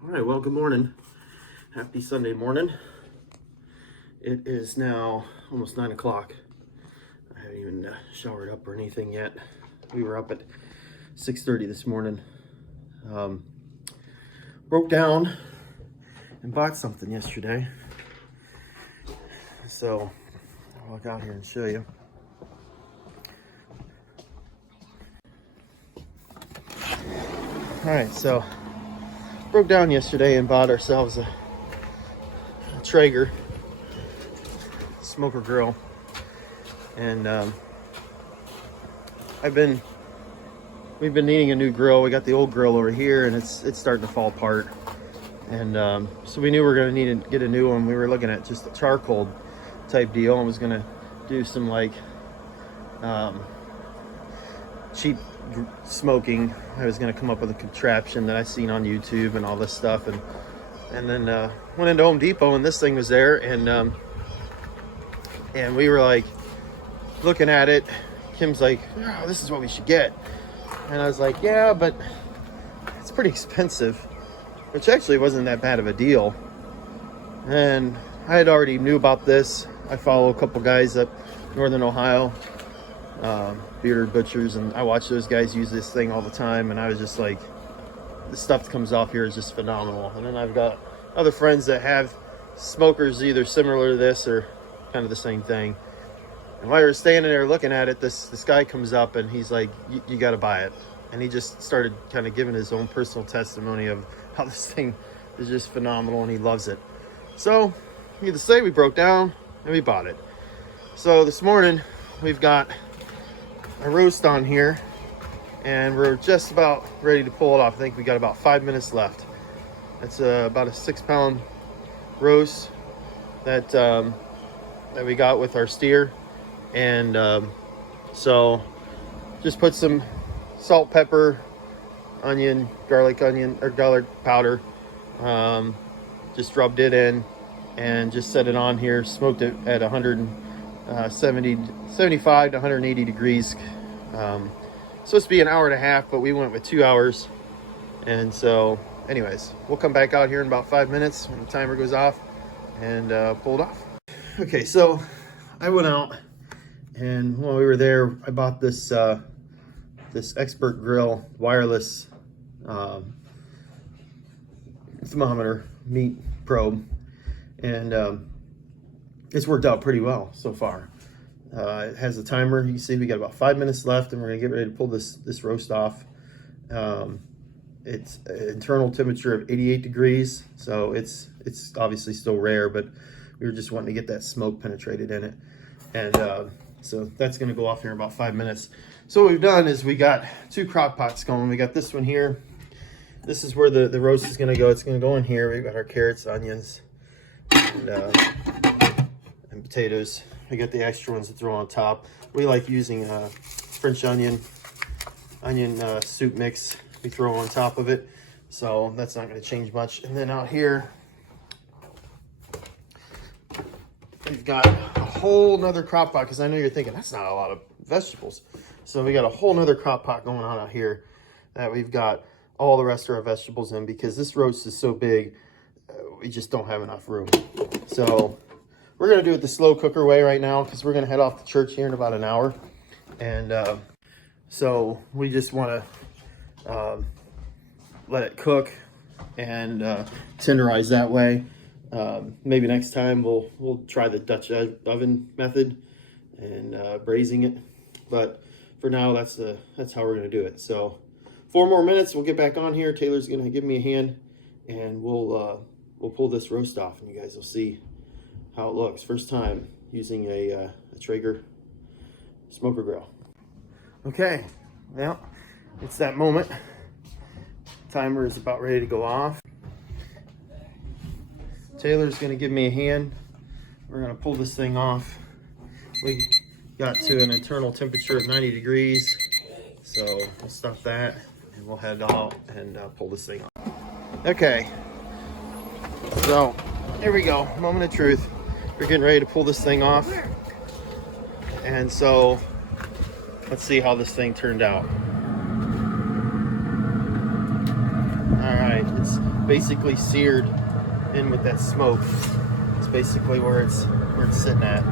All right, well, good morning. Happy Sunday morning. It is now almost 9 o'clock. I haven't even showered up or anything yet. We were up at 6:30 this morning. Broke down and bought something yesterday. So I'll walk out here and show you. All right, so broke down yesterday and bought ourselves a Traeger smoker grill, and we've been needing a new grill. We got the old grill over here, and it's starting to fall apart, and so we knew we were going to need to get a new one. We were looking at just a charcoal type deal, and was going to do some like cheap smoking. I was going to come up with a contraption that I seen on YouTube and all this stuff, and then went into Home Depot, and this thing was there, and we were like looking at it. Kim's like, oh, this is what we should get, and I was like, yeah, but it's pretty expensive, which actually wasn't that bad of a deal. And I had already knew about this. I follow a couple guys up Northern Ohio, Bearded Butchers, and I watch those guys use this thing all the time, and I was just like, the stuff that comes off here is just phenomenal. And then I've got other friends that have smokers either similar to this or kind of the same thing. And while we were standing there looking at it, this guy comes up and he's like, you got to buy it. And he just started kind of giving his own personal testimony of how this thing is just phenomenal, and he loves it. So needless to say, we broke down and we bought it. So this morning we've got a roast on here, and we're just about ready to pull it off. I think we got about 5 minutes left. It's about a 6-pound roast that we got with our steer, and so just put some salt, pepper, onion, garlic powder, just rubbed it in and just set it on here. Smoked it at 75 to 180 degrees. Supposed to be an hour and a half, but we went with 2 hours. And so anyways, we'll come back out here in about 5 minutes when the timer goes off and pull it off. Okay, so I went out, and while we were there, I bought this this Expert Grill wireless thermometer meat probe, and it's worked out pretty well so far. It has a timer. You can see we got about 5 minutes left, and we're gonna get ready to pull this roast off. It's an internal temperature of 88 degrees, so it's obviously still rare, but we were just wanting to get that smoke penetrated in it. And so that's gonna go off here in about 5 minutes. So what we've done is we got 2 crock pots going. We got this one here. This is where the roast is gonna go. It's gonna go in here. We've got our carrots, onions, and potatoes. We got the extra ones to throw on top. We like using French onion soup mix. We throw on top of it, so that's not going to change much. And then out here, we've got a whole nother crock pot, because I know you're thinking that's not a lot of vegetables. So we got a whole nother crock pot going on out here that we've got all the rest of our vegetables in, because this roast is so big, we just don't have enough room. So we're going to do it the slow cooker way right now, because we're going to head off to church here in about an hour. And so we just want to let it cook and tenderize that way. Maybe next time we'll try the Dutch oven method and braising it. But for now, that's how we're going to do it. So 4 more minutes, we'll get back on here. Taylor's going to give me a hand, and we'll pull this roast off, and you guys will see how it looks. First time using a Traeger smoker grill. Okay, well, it's that moment. Timer is about ready to go off. Taylor's gonna give me a hand. We're gonna pull this thing off. We got to an internal temperature of 90 degrees. So we'll stop that, and we'll head out and pull this thing off. Okay, so here we go, moment of truth. We're getting ready to pull this thing off. And so let's see how this thing turned out. All right, it's basically seared in with that smoke. It's basically where it's sitting at.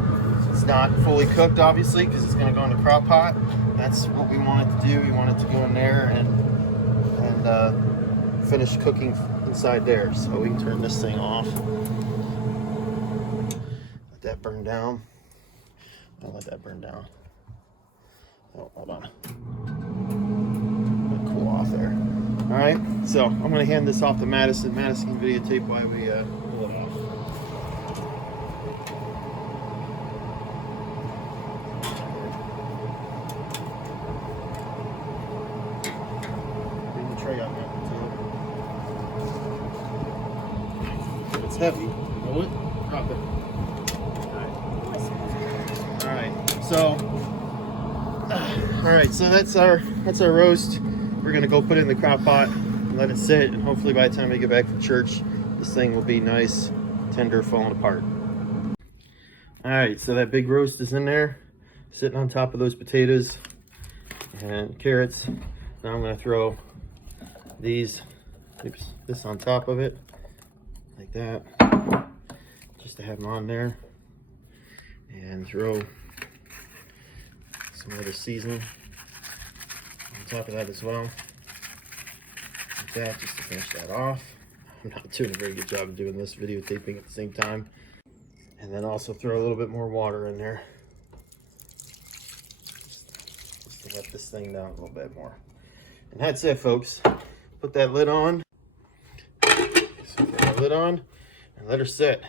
It's not fully cooked, obviously, because it's going to go in the crock pot. That's what we want it to do. We want it to go in there and finish cooking inside there. So we can turn this thing off. Let that burn down. I'll let that burn down. Oh, hold on. It'll cool off there. All right, so I'm going to hand this off to Madison. Madison can videotape while we pull it off. Bring the tray out now, too. If it's heavy, roll it, drop it. All right, so that's our roast. We're gonna go put it in the crock pot and let it sit, and hopefully by the time we get back from church, this thing will be nice, tender, falling apart. All right, so that big roast is in there, sitting on top of those potatoes and carrots. Now I'm gonna throw this on top of it, like that, just to have them on there, and throw some other seasoning on top of that as well, like that, just to finish that off. I'm not doing a very good job of doing this videotaping at the same time. And then also throw a little bit more water in there, just to let this thing down a little bit more. And that's it, folks. Put that lid on. So put that lid on and let her sit.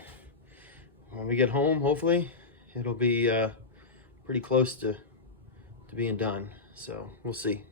When we get home, hopefully it'll be pretty close to being done. So we'll see.